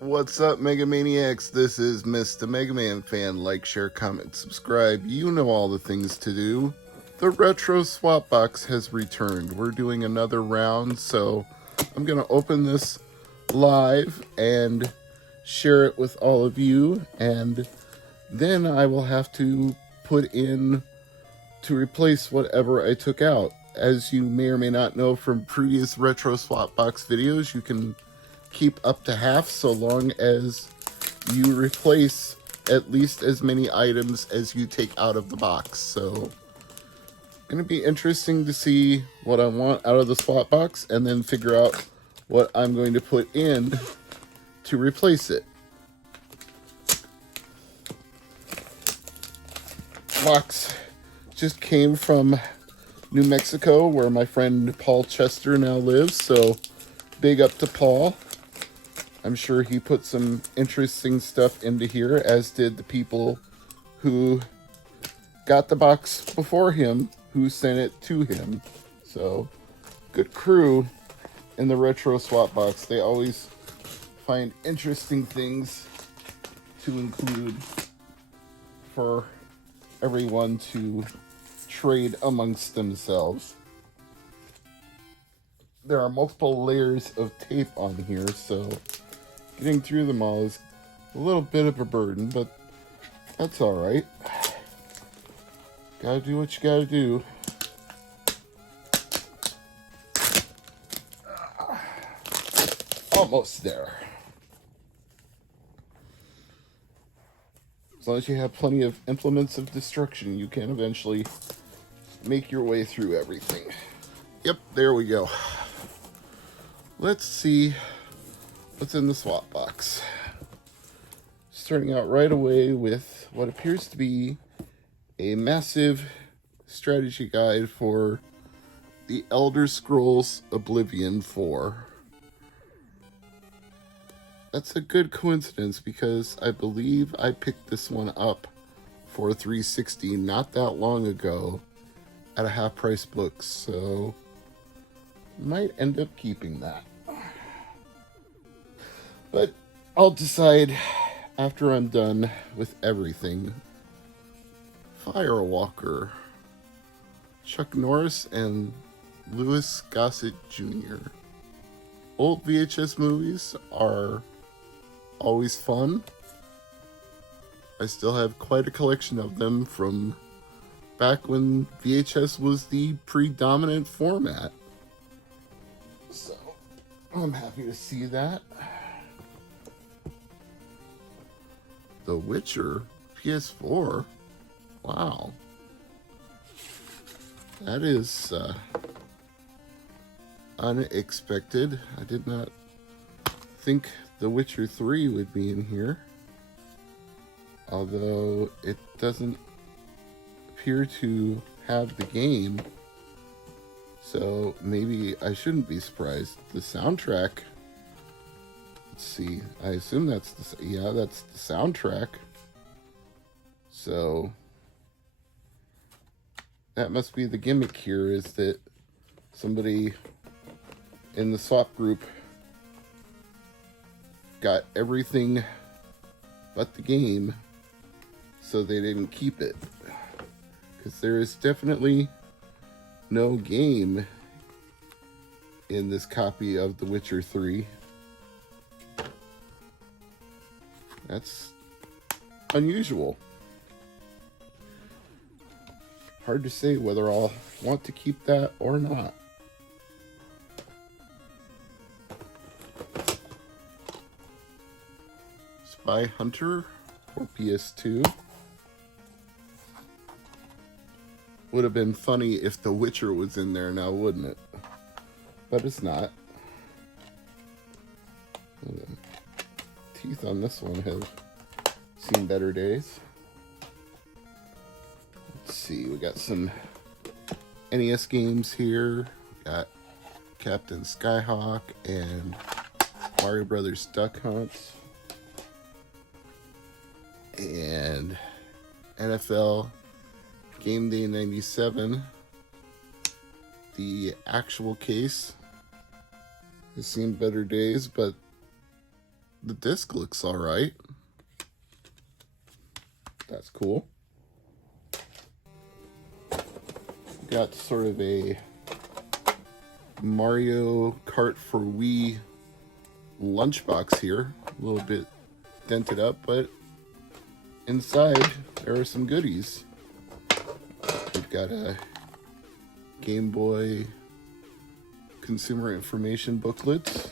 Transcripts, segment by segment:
What's up, Mega Maniacs? This is Mr. MegaManFan. Like, share, comment, subscribe. You know all the things to do. The Retro Swap Box has returned. We're doing another round, so I'm going to open this live and share it with all of you, and then I will have to put in to replace whatever I took out. As you may or may not know from previous Retro Swap Box videos, you can keep up to half so long as you replace at least as many items as you take out of the box. So going to be interesting to see what I want out of the swap box and then figure out what I'm going to put in to replace it. Box just came from New Mexico, where my friend Paul Chester now lives, so big up to Paul. I'm sure he put some interesting stuff into here, as did the people who got the box before him, who sent it to him. So, good crew in the Retro Swap Box. They always find interesting things to include for everyone to trade amongst themselves. There are multiple layers of tape on here, so getting through them all is a little bit of a burden, but that's alright. Gotta do what you gotta do. Almost there. As long as you have plenty of implements of destruction, you can eventually make your way through everything. Yep, there we go. Let's see what's in the swap box. Starting out right away with what appears to be a massive strategy guide for the Elder Scrolls Oblivion 4. That's a good coincidence because I believe I picked this one up for 360 not that long ago at a half price book, so might end up keeping that. But I'll decide after I'm done with everything. Firewalker, Chuck Norris and Louis Gossett Jr. Old VHS movies are always fun. I still have quite a collection of them from back when VHS was the predominant format. So I'm happy to see that. The Witcher Ps4. Wow. That is unexpected. I did not think The Witcher 3 would be in here. Although it doesn't appear to have the game. So maybe I shouldn't be surprised. The soundtrack. Let's see. I assume that's that's the soundtrack. So that must be the gimmick here, is that somebody in the swap group got everything but the game, so they didn't keep it. Because there is definitely no game in this copy of The Witcher 3. That's unusual. Hard to say whether I'll want to keep that or not. Spy Hunter for PS2. Would have been funny if The Witcher was in there now, wouldn't it? But it's not. The teeth on this one have seen better days. Let's see, we got some NES games here. We got Captain Skyhawk and Mario Brothers Duck Hunt. And NFL Game Day 97. The actual case has seen better days, but The disc looks all right. That's cool. Got sort of a Mario Kart for Wii lunchbox here. A little bit dented up, but inside there are some goodies. We've got a Game Boy consumer information booklet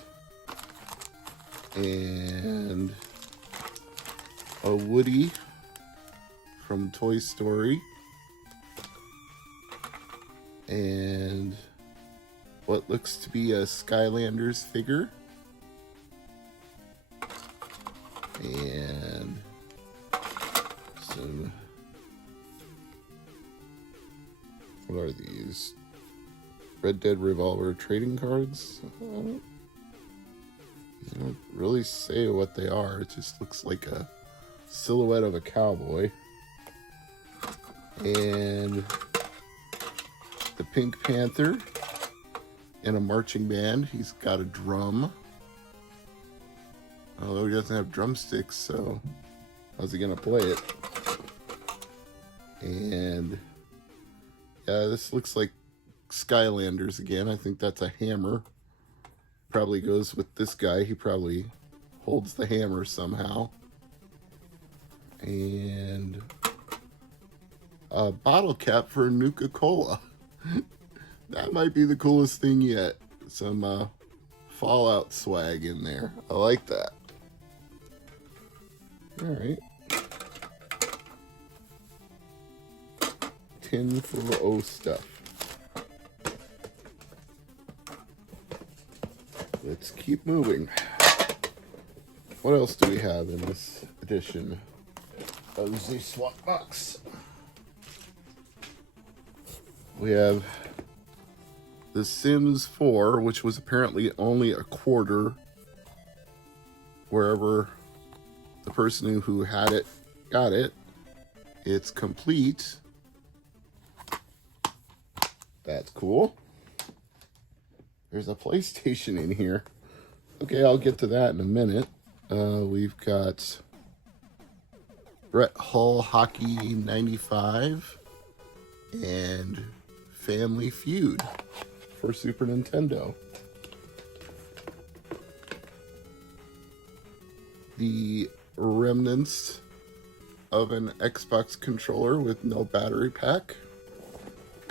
and a Woody from Toy Story and what looks to be a Skylanders figure and some, what are these? Red Dead Revolver trading cards? They don't really say what they are. It just looks like a silhouette of a cowboy. And the Pink Panther in a marching band. He's got a drum. Although he doesn't have drumsticks, so how's he gonna play it? And yeah, this looks like Skylanders again. I think that's a hammer. Probably goes with this guy. He probably holds the hammer somehow. And a bottle cap for Nuka-Cola. That might be the coolest thing yet. Some Fallout swag in there. I like that. Alright. Tin full of O stuff. Let's keep moving. What else do we have in this edition of the Swap Box? We have The Sims 4, which was apparently only a quarter wherever the person who had it got it. It's complete. That's cool. There's a PlayStation in here. Okay, I'll get to that in a minute. We've got Brett Hull Hockey 95 and Family Feud for Super Nintendo. The remnants of an Xbox controller with no battery pack,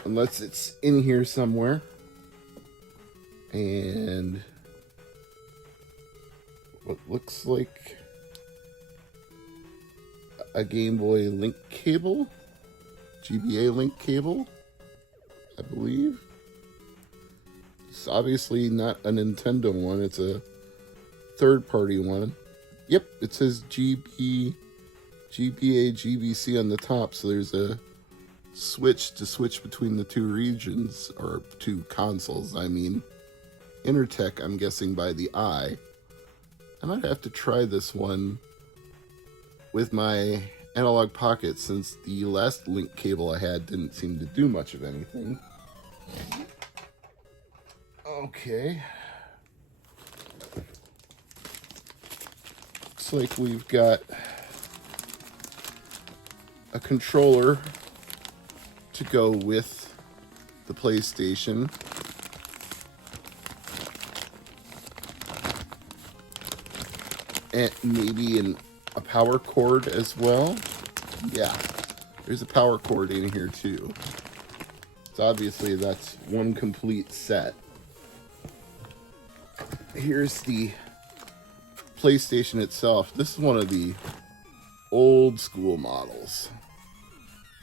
unless it's in here somewhere. And what looks like a Game Boy link cable, GBA link cable, I believe. It's obviously not a Nintendo one, it's a third-party one. Yep, it says GBA GBC on the top, so there's a switch to switch between the two regions, or two consoles, I mean. Intertech, I'm guessing by the eye. I might have to try this one with my analog pocket, since the last link cable I had didn't seem to do much of anything. Okay. Looks like we've got a controller to go with the PlayStation. And maybe a power cord as well. Yeah, there's a power cord in here too. So obviously that's one complete set. Here's the PlayStation itself. This is one of the old school models.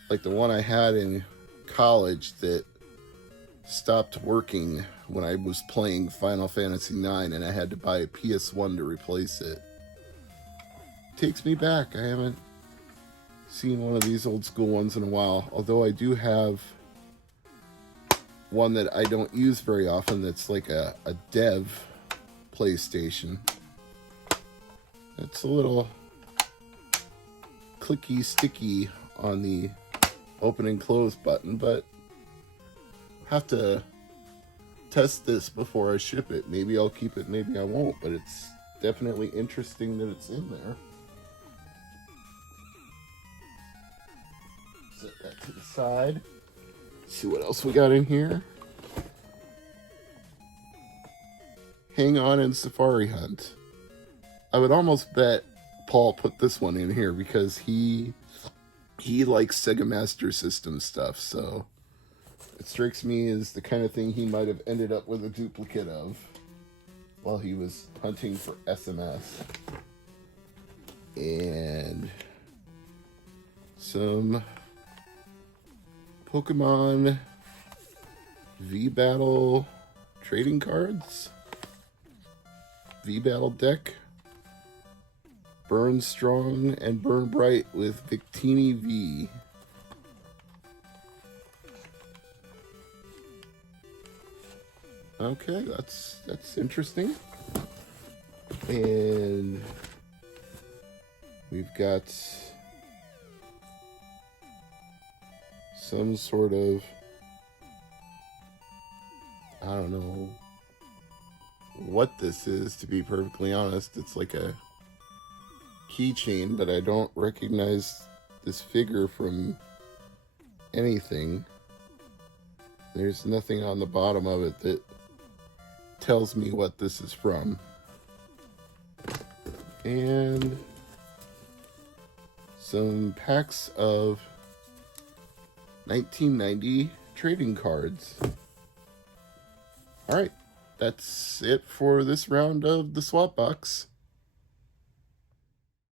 Like the one I had in college that stopped working when I was playing Final Fantasy IX and I had to buy a PS1 to replace it. Takes me back. I haven't seen one of these old school ones in a while, although I do have one that I don't use very often that's like a dev PlayStation. It's a little clicky sticky on the open and close button, but I have to test this before I ship it. Maybe I'll keep it, maybe I won't, but it's definitely interesting that it's in there. Set that to the side. See what else we got in here. Hang On and Safari Hunt. I would almost bet Paul put this one in here because he likes Sega Master System stuff, so it strikes me as the kind of thing he might have ended up with a duplicate of while he was hunting for SMS. And some Pokemon V-Battle trading cards. V-Battle deck. Burn Strong and Burn Bright with Victini V. Okay, that's interesting. And we've got some sort of, I don't know what this is, to be perfectly honest. It's like a keychain, but I don't recognize this figure from anything. There's nothing on the bottom of it that tells me what this is from. And some packs of 1990 trading cards. Alright, that's it for this round of the swap box.